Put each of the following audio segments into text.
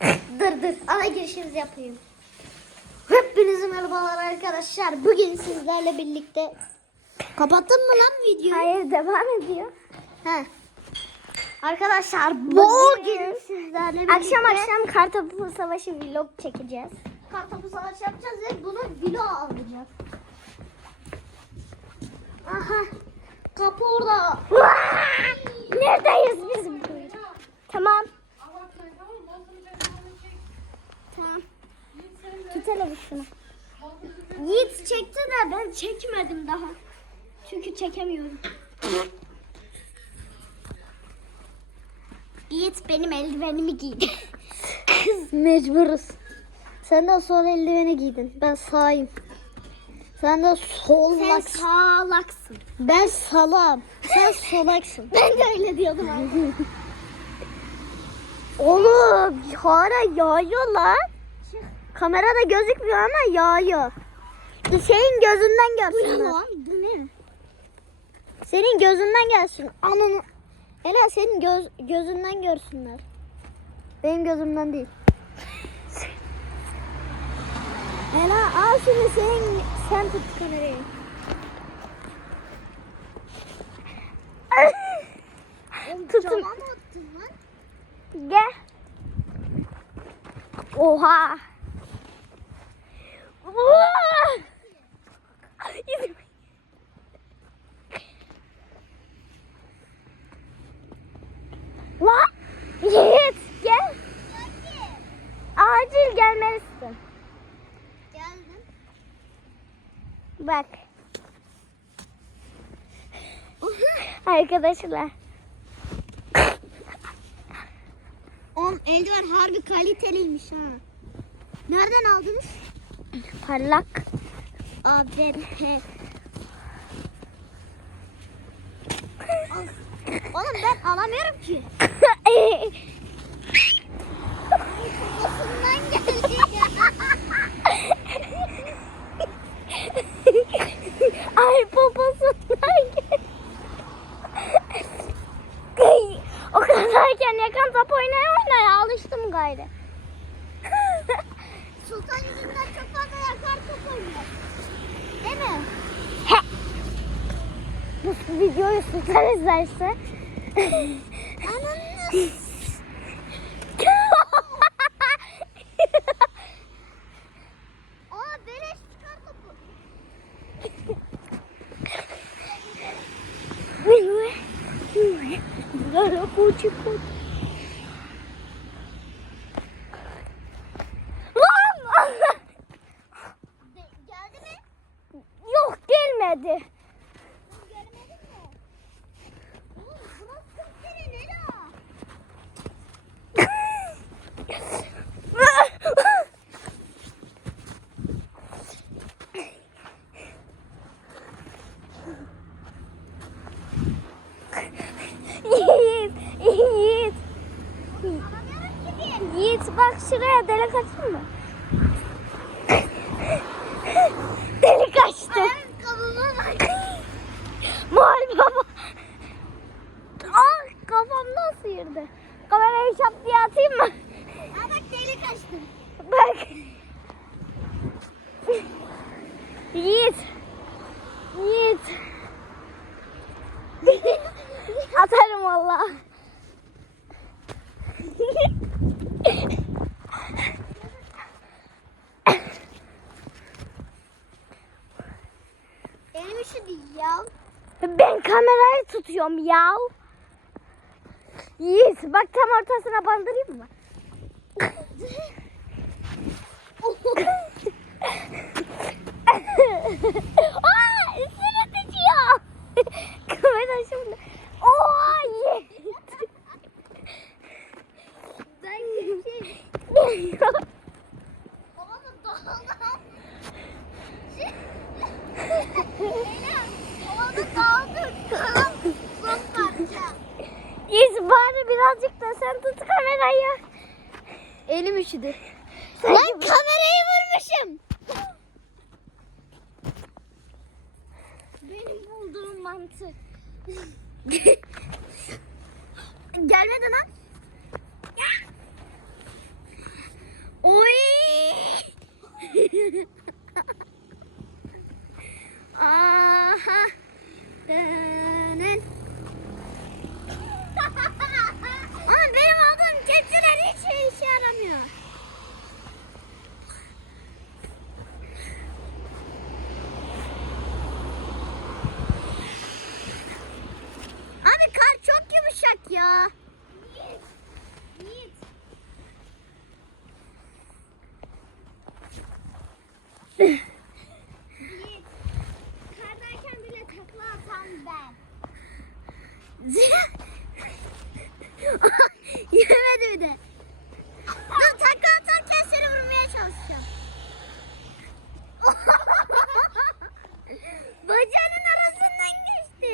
yap. dur dur ana girişimizi yapayım. Hepinize merhabalar arkadaşlar. Bugün sizlerle birlikte Kapattın mı lan videoyu? Hayır devam ediyor. He. Arkadaşlar bugün sizlerle birlikte Akşam akşam kartopu savaşı vlog çekeceğiz. kartopu savaş yapacağız ve bunu vlog alacağız. Aha. Kapı orada. Neredeyiz biz? Tamam. Tamam. Tut hele şunu. Yiğit çekti de ben çekmedim daha. Çünkü çekemiyorum. Yiğit benim eldivenimi giydi. Kız mecburuz. Sen de sol eldiveni giydin. Ben sağayım. Sen de Sen sağlaksın. Ben salam. Sen solaksın. Ben de öyle diyordum abi. Oğlum hala yağıyor lan. Kamerada gözükmüyor ama yağıyor. Şeyin gözünden Bu ne görsünler. lan? Bu ne? Senin gözünden gelsin. Ananı. Ela senin göz gözünden görsünler. Benim gözümden değil. Ela al şunu senin sen tut kamerayı. Tutun. Cama mı attın lan? Gel. Oha. Lan Yiğit gel. Acil gelmelisin. Geldim. Bak. Arkadaşlar. Eldiven harbi kaliteliymiş ha. Nereden aldınız? Parlak. Abi he. Al. Oğlum ben alamıyorum ki. Geldi. Ay poposundan gel. Ay, o kadarken yakan top oynaya oynaya alıştım gayrı. Sultan yüzünden çok fazla yakar top oynuyor. Değil mi? Bu videoyu sultan izlerse. Ananı. Aa beleş çıkar topu. Böyle koçu koç. Lan! De- geldi mi? Yok Ela. Yiğit, bak şuraya delik açtın mı? delik açtı. Ayakkabıma bak. Muharebe baba. Ah kafamdan sıyırdı. Kamerayı şap diye atayım mı? Aa bak delik açtım. Bak. Yiğit. Yiğit. Atarım valla. Benim işi değil ya. Ben tutuyorum ya. Yiğit bak tam ortasına bandırayım mı? Aa, üstüne düşüyor. Kamera şimdi. Oo, Yiğit. Ben şey. Oğlum. Ela. Oğlum dağıldı. bari birazcık da sen tut kamerayı. Elim üşüdü. Sen Lan gibi... kamerayı vurmuşum. Benim bulduğum mantık. Gelmedi lan. Ya. Oy. Aha. Da. işe yaramıyor. Abi kar çok yumuşak ya. Yiğit. Bile takla atan ben. Yemedi bir de. Dur takla atarken seni vurmaya çalışacağım. Bacağının arasından geçti.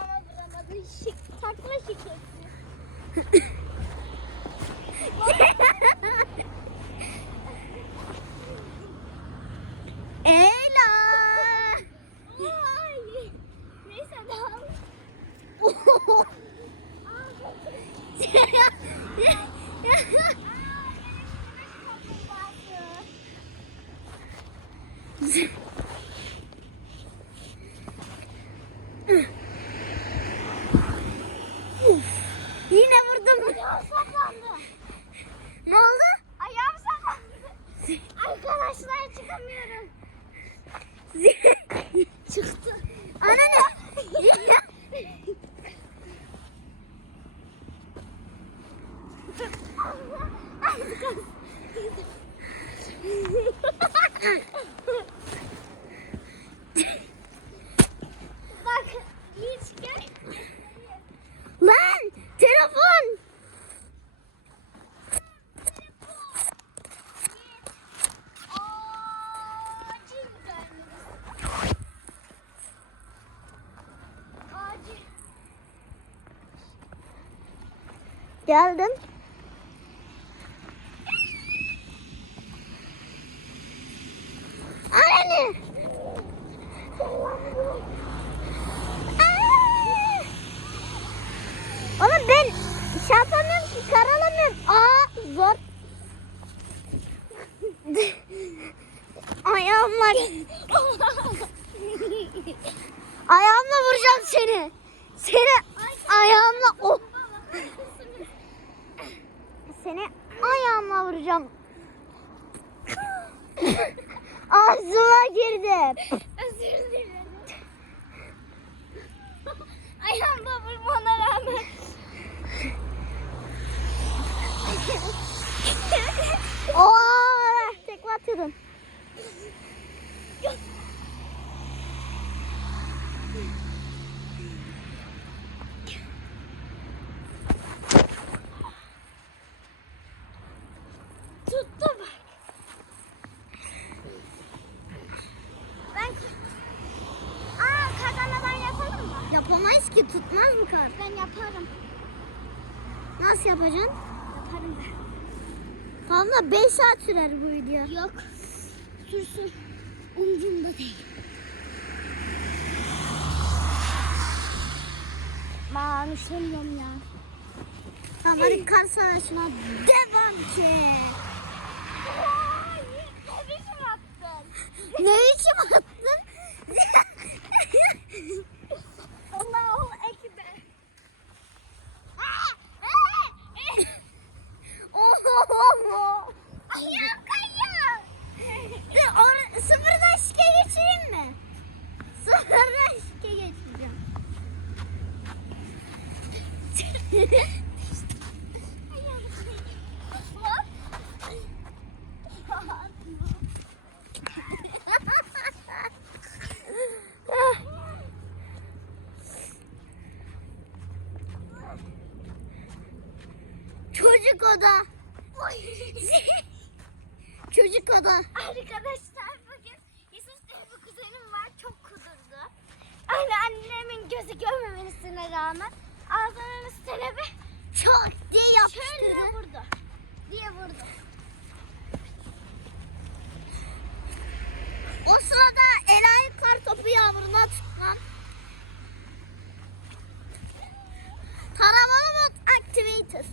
Ama vuramadı. Şık, takla şıkırtı. Ela. Ay. Neyse daha. Yine vurdum. Ayağım saklandı. Ne oldu? Ayağım saklandı. Arkadaşlar çıkamıyorum. Çıktı. Ana ne? Bak hiç gel. Lan telefon. Geldim. Kar? Ben yaparım. Nasıl yapacaksın? Yaparım ben. Tamam da 5 saat sürer bu video. Yok. Sürsün. Umurumda değil. Ben üşeniyorum ya. Tamam hadi kar savaşına devam ki. Ne biçim attın? Ne biçim attın? Hehehe Diye vurdu. O sırada Ela'yı kar topu yağmuruna tutmam. Taramalı mod activated.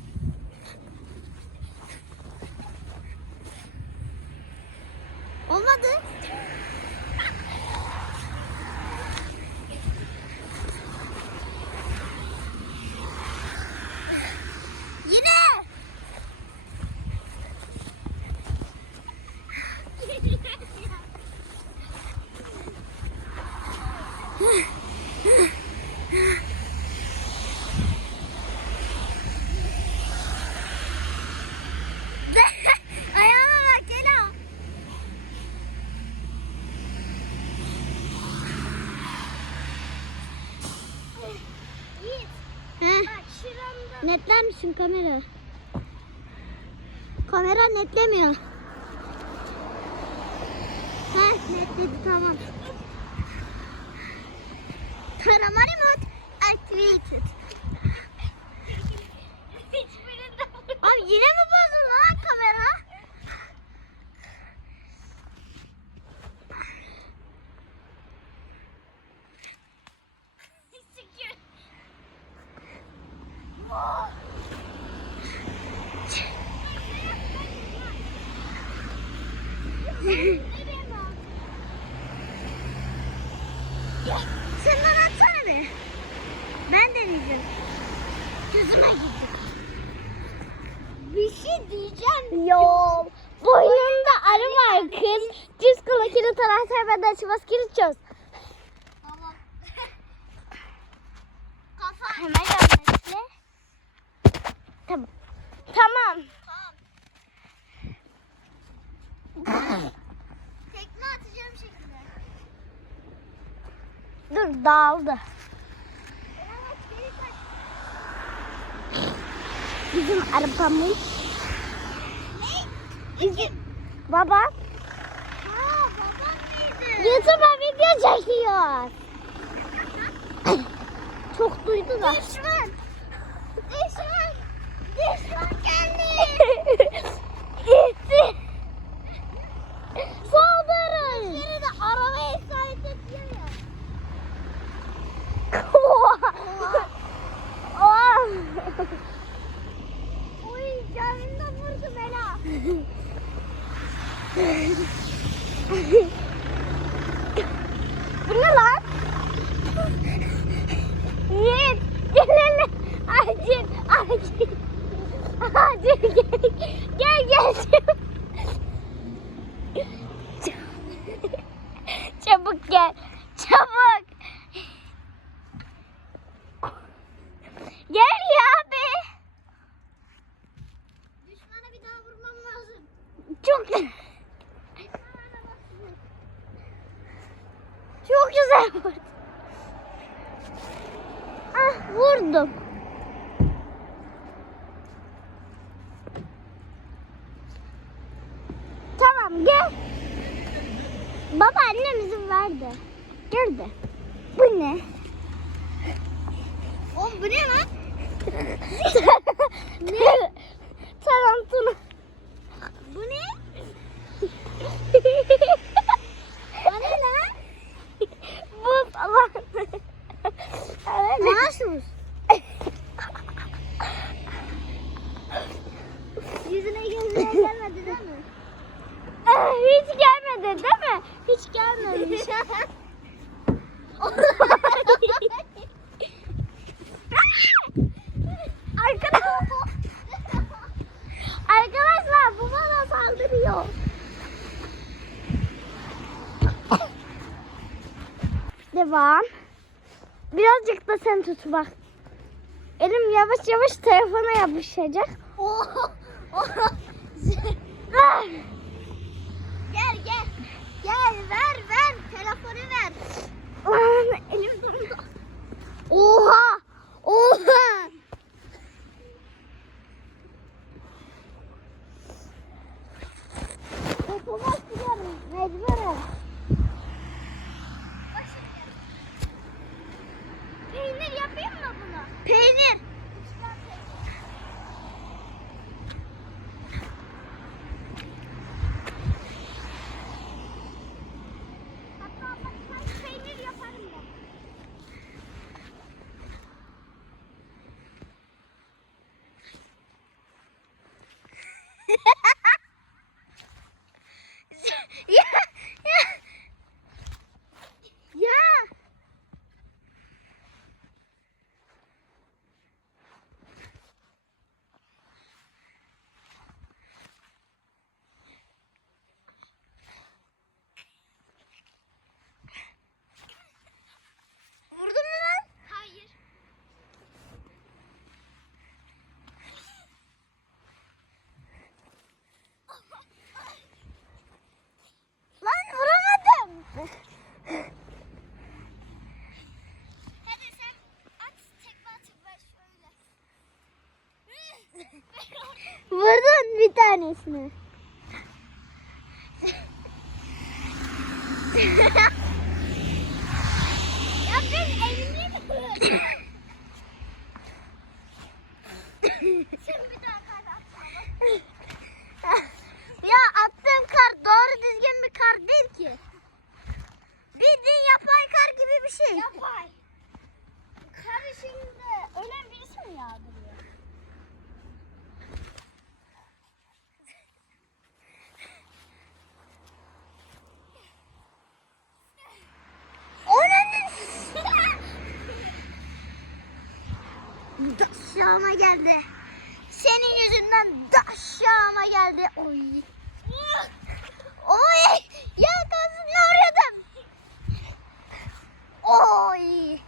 Olmadı. Netler misin kamera? Kamera netlemiyor. Heh netledi tamam. 絡まれ var kız. Cüz kula kilit anahtar benden çıkmaz kilit çöz. Tamam. Kafa. Hemen gelmekle. Tamam. Tamam. Tamam. Tekme atacağım şekilde. Dur dağıldı. Bizim arabamız. Bizim. Baba? YouTube'a video çekiyor. Çok duydu da. Düşman. Düşman. Düşman geldi. Gitti. Saldırın. Seni de arabaya. Oh. Oy canından vurdu Mela. Bu ne lan? Yiğit gel hele. Acil acil. Acil gel. Gel gel. Çabuk gel. Çabuk. Gel ya be. Düşmana bir daha vurmam lazım. Çok Çok güzel vurdu. Ah vurdum. Tamam gel. Baba annem izin verdi. Gel de. Bu ne? Oğlum bu ne lan? Ne? Tarantula. Bu ne? O ne lan? Bu falan. Mahsus. Yüzüne gözüne gelmedi değil mi? Ah, Hiç gelmedi değil mi? Hiç gelmemiş. Arkadaşlar, arkadaşlar bu bana saldırıyor. Devam. Birazcık da sen tut bak. Elim yavaş yavaş telefona yapışacak. Ah! Gel gel. Gel ver ver. Telefonu ver. Lan elim dondu. Oha! Oha! Otomatik gidiyorum. Mecburen. Peynir yapayım mı bunu? Peynir. Hatta bak sen peynir yaparım ben. ya, ya. Vurdun bir tanesini. Ya ben elimi Şimdi bir daha kar ya attığım kar doğru düzgün bir kar değil ki. Bildiğin yapay kar gibi bir şey. Yapay. Kar işinde ölen birisi mi yağdırıyor? Daşağıma geldi. Senin yüzünden daşağıma geldi. Oy. Oy. Ya kafasına vuruyordum. Oy.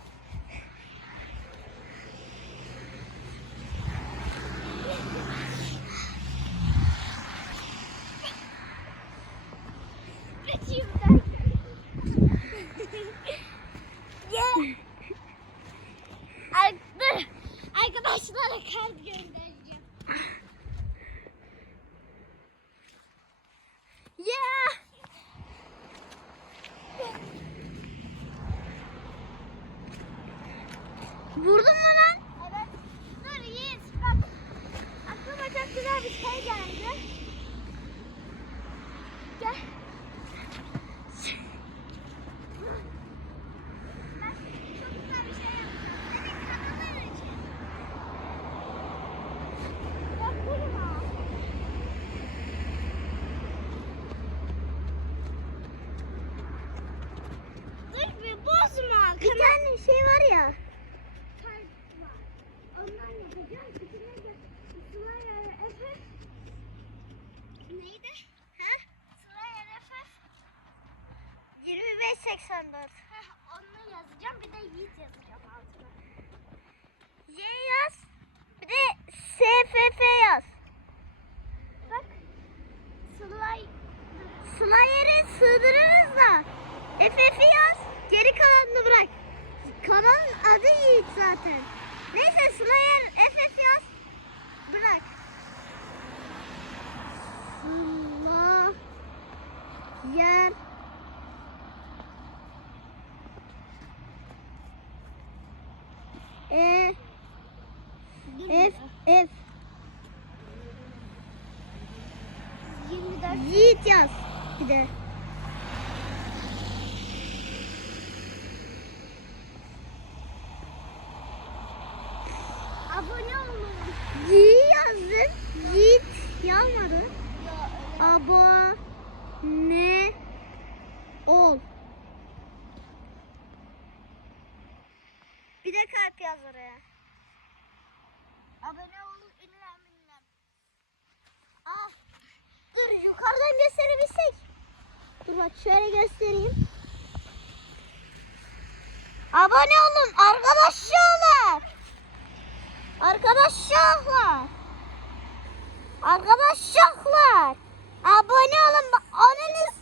Vurdun mu lan? Evet. Dur Yiğit bak. Aklıma çok güzel bir şey geldi. Gel. Ben çok güzel bir şey yapacağım. Senin kanalın için. Bak vurma. Dur bir bozma. Bir tane şey var ya. Kart var. Ondan yapacağım. İçine de Sıraya Efe. Neydi? Ha? Sıraya Efe. 2584. Heh, onu yazacağım. Bir de Yiğit yazacağım altına. Y yaz. Bir de SFF yaz. Bak. Sılay. Slayer'e sığdırırız da. FF'i yaz. Geri kalanını bırak. Kanalın adı Yiğit zaten. Neyse Slayer FF yaz. Bırak. F. 24. Yiğit yaz. Bir de. Abone olun. Yiğit yazdın. Yiğit yazmadı. Abone ol. Bir de kalp yaz oraya. Abone olun ünlem ünlem. Ah. Dur yukarıdan gösterebilsek. Dur bak şöyle göstereyim. Abone olun arkadaşlar. Arkadaşlar. Arkadaşlar. Abone olun. Onunuz